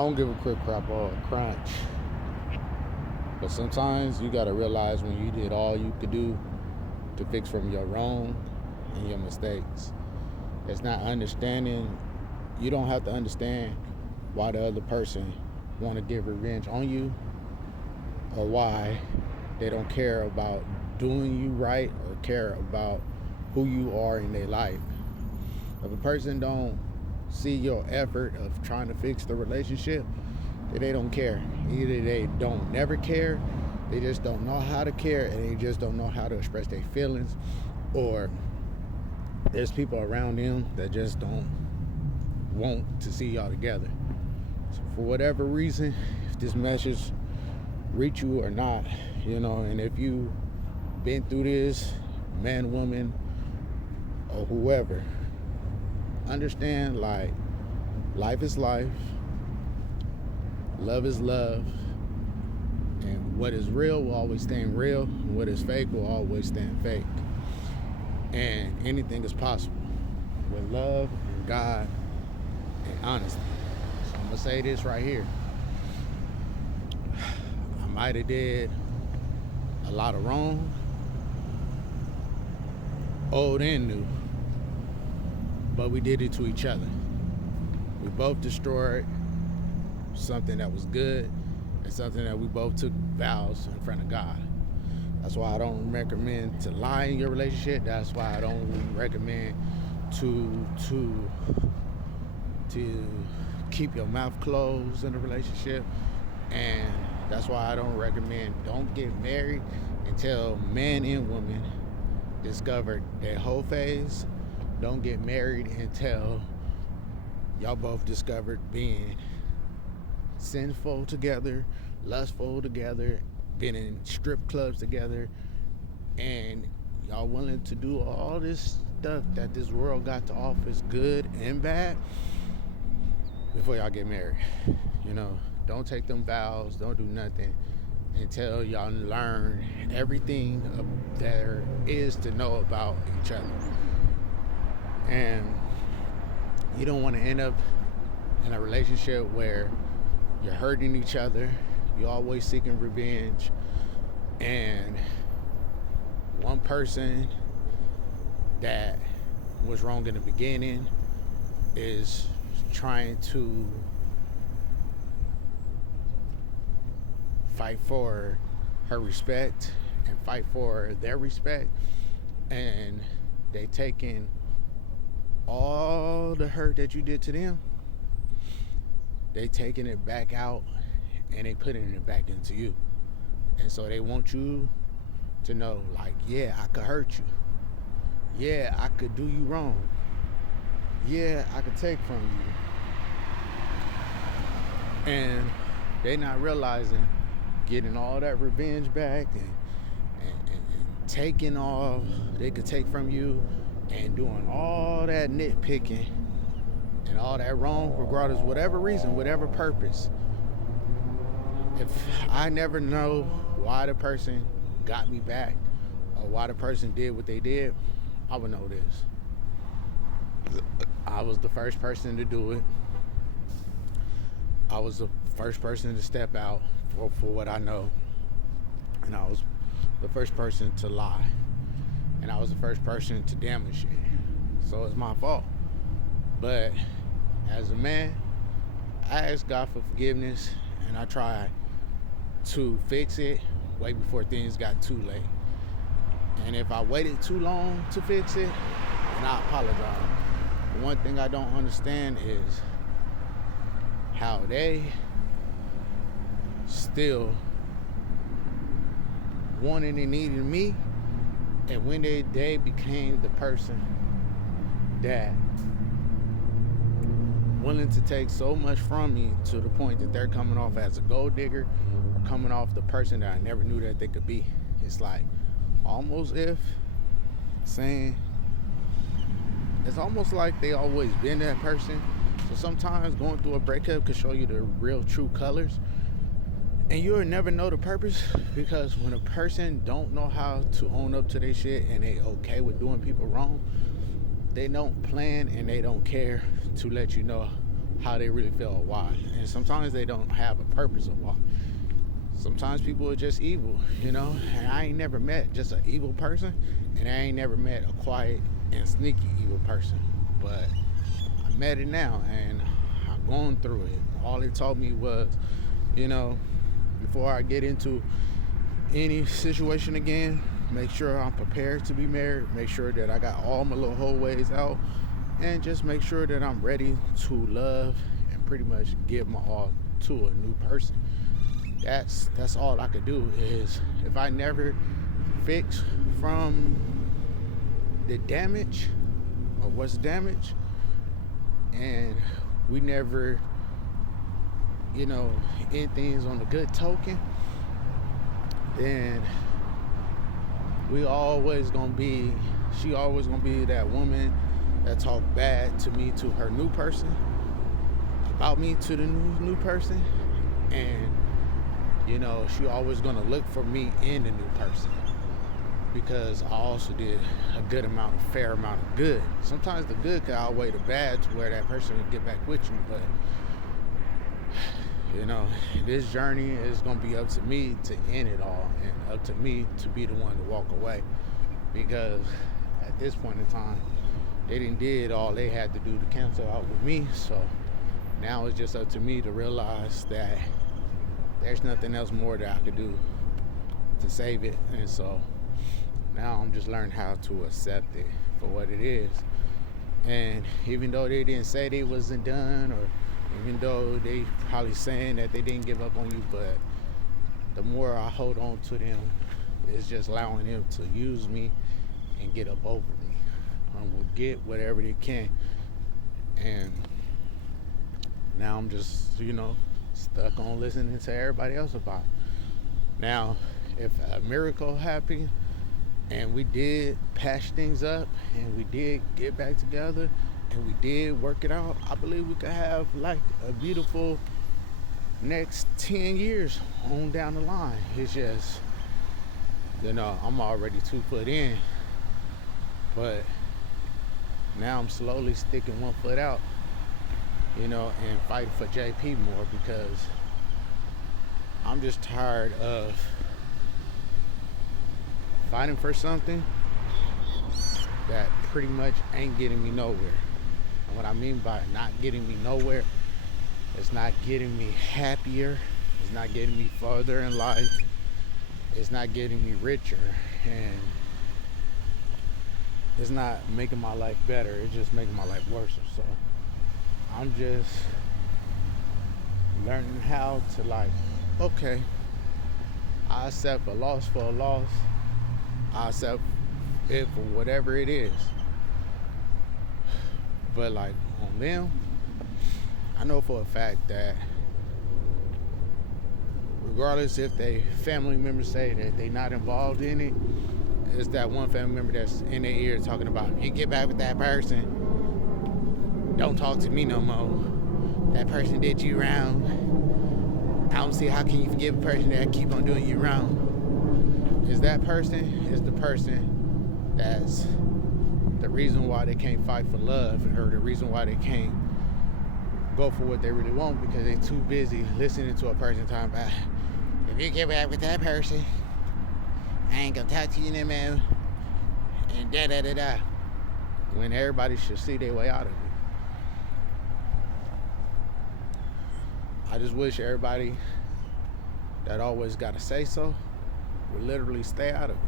don't give a quick crap or a crunch. But sometimes you gotta realize when you did all you could do to fix from your wrong and your mistakes. It's not understanding. You don't have to understand why the other person want to get revenge on you, or why they don't care about doing you right or care about who you are in their life. If a person don't see your effort of trying to fix the relationship, then they don't care. Either they don't never care, they just don't know how to care, and they just don't know how to express their feelings, or there's people around them that just don't want to see y'all together. So for whatever reason, if this message reach you or not, and if you been through this, man, woman, or whoever, understand, like, life is life, love is love, and what is real will always stand real, and what is fake will always stand fake. And anything is possible with love, and God, and honesty. So I'm gonna say this right here. I might have did a lot of wrong, old and new, but we did it to each other. We both destroyed something that was good and something that we both took vows in front of God. That's why I don't recommend to lie in your relationship. That's why I don't recommend to keep your mouth closed in a relationship. And that's why I don't recommend, don't get married until man and woman discovered their whole phase. Don't get married until y'all both discovered being sinful together, lustful together, been in strip clubs together, and y'all willing to do all this stuff that this world got to offer, is good and bad, before y'all get married. Don't take them vows, don't do nothing until y'all learn everything there is to know about each other. And you don't want to end up in a relationship where you're hurting each other, you're always seeking revenge, and one person that was wrong in the beginning is trying to fight for her respect and fight for their respect, and they taking all the hurt that you did to them, they taking it back out and they putting it back into you. And so they want you to know, like, yeah, I could hurt you. Yeah, I could do you wrong. Yeah, I could take from you. And they not realizing getting all that revenge back and taking all they could take from you and doing all that nitpicking and all that wrong, regardless, whatever reason, whatever purpose. If I never know why the person got me back or why the person did what they did, I would know this. I was the first person to do it. I was the first person to step out for what I know. And I was the first person to lie. And I was the first person to damage it. So it's my fault. But as a man, I ask God for forgiveness, and I try to fix it way before things got too late. And if I waited too long to fix it, then I apologize. The one thing I don't understand is how they still wanted and needed me, and when they became the person that willing to take so much from me to the point that they're coming off as a gold digger or coming off the person that I never knew that they could be. It's like almost if saying, it's almost like they always been that person. So sometimes going through a breakup could show you the real true colors, and you'll never know the purpose, because when a person don't know how to own up to their shit and they okay with doing people wrong, they don't plan and they don't care to let you know how they really feel or why. And sometimes they don't have a purpose of why. Sometimes people are just evil, you know. And I ain't never met just an evil person, and I ain't never met a quiet and sneaky evil person. But I met it now, and I'm going through it. All it taught me was, you know, before I get into any situation again, make sure I'm prepared to be married, make sure that I got all my little whole ways out, and just make sure that I'm ready to love and pretty much give my all to a new person. That's all I could do. Is if I never fix from the damage or what's damaged, and we never, you know, end things on a good token, then she always gonna be that woman that talk bad to me to her new person, about me to the new person, and you know, she always gonna look for me in the new person, because I also did a fair amount of good. Sometimes the good can outweigh the bad to where that person will get back with you, but you know, this journey is gonna be up to me to end it all, and up to me to be the one to walk away, because at this point in time, they did all they had to do to cancel out with me. So now it's just up to me to realize that there's nothing else more that I could do to save it. And so now I'm just learning how to accept it for what it is. And even though they didn't say they wasn't done, or even though they probably saying that they didn't give up on you, but the more I hold on to them, it's just allowing them to use me and get up over me. Will get whatever they can. And now I'm just, you know, stuck on listening to everybody else about it. Now, if a miracle happened and we did patch things up and we did get back together and we did work it out, I believe we could have like a beautiful next 10 years on down the line. It's just, you know, I'm already 2 foot in, but now I'm slowly sticking 1 foot out, you know, and fighting for JP more, because I'm just tired of fighting for something that pretty much ain't getting me nowhere. And what I mean by not getting me nowhere, it's not getting me happier, it's not getting me further in life, it's not getting me richer, and it's not making my life better, it's just making my life worse. So I'm just learning how to, like, okay, I accept a loss for a loss, I accept it for whatever it is. But like on them, I know for a fact that regardless if they family members say that they not involved in it, it's that one family member that's in their ear talking about, you get back with that person, don't talk to me no more. That person did you wrong. I don't see how can you forgive a person that keep on doing you wrong. Is that person is the person that's the reason why they can't fight for love, or the reason why they can't go for what they really want, because they're too busy listening to a person talking about, if you get back with that person, I ain't gonna talk to you no more, and da-da-da-da. When everybody should see their way out of it. I just wish everybody that always gotta say so would literally stay out of it.